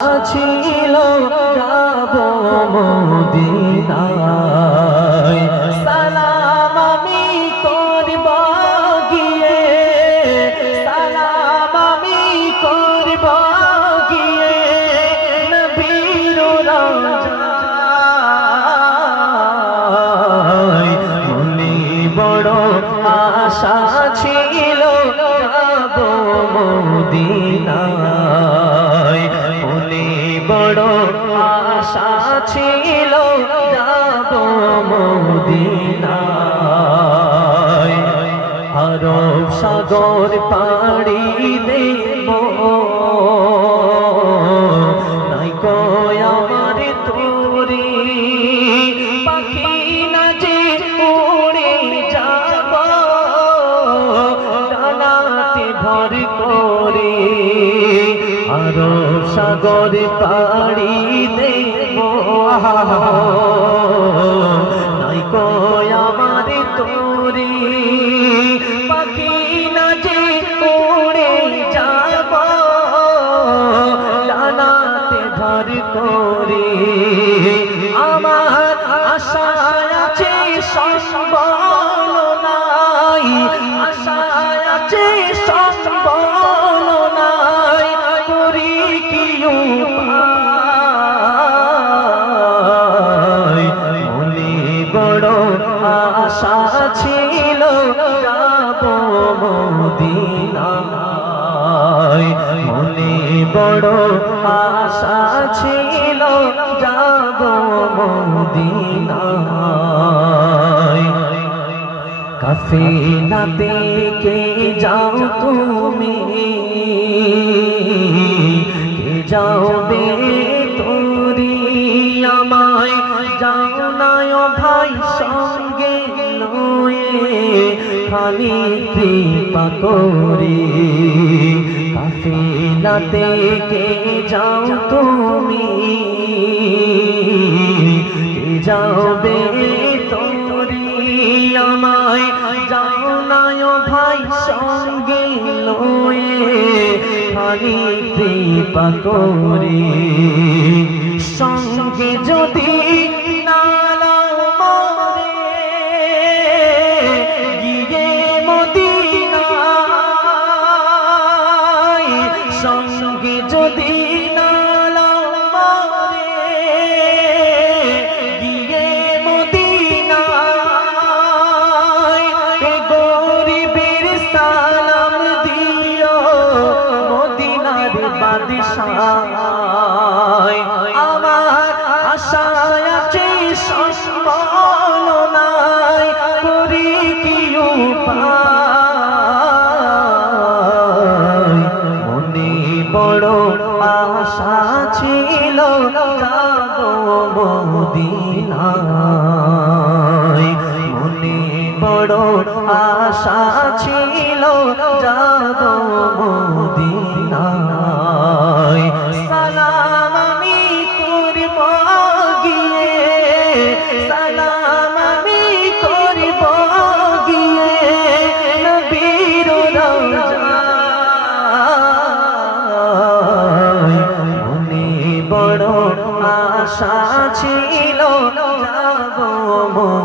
ছিল যাব মদিনায় সালাম আমি করব গিয়ে সালাম আমি করব গিয়ে নবীর রওজায় মনে বড় আশা ছিল যাব মদিনায় বড় আশা ছিল যাব মদিনায় আরব সাগর পাড়ি দেব নাই কয় আমার তোরে পাখি না যে উড়ে যাব ডানাতে ভর করে আরব সাগর পাড়ি দেব নাই কয় আমার তোরে পাখি না যে উড়ে যাব ডানাতে ভর করে আমার আশা আছে সম্বল নাই আশা আছে সম্বল নাই করি কি উপায় মনে বড় আশা ছিল যাব মদিনায় মনে বড় আশা ছিল যাব মদিনায় কাফেলাতে কে যাও তুমি কে যাবে তোরি আমায় যাও না ও ভাই সঙ্গে লয়ে খালি কৃপা করে কাফেলাতে কে যাও তুমি কে যাবে তোরি আমায় যাও না ও ভাই সঙ্গে লয়ে খালি কৃপা করে সঙ্গে যদি না লও মোরে গিয়ে মদিনায় সঙ্গে যদি না লও মোরে গিয়ে মদিনায় গরিবের সালাম দিও মদিনার বাদশাহ আমার আশা আছে সম্বল নাই করি কি উপায় মনে বড় আশা ছিল যাব মদিনায় মনে বড় আশা ছিল যাব মদিনায় সালাম আমি করব গিয়ে সালাম আমি করব গিয়ে নবীর রওজায় মনে বড় আশা ছিল যাব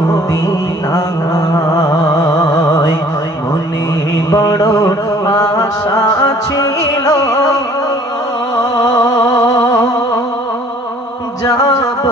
মদিনায় মনে বড় আশা ছিল যাব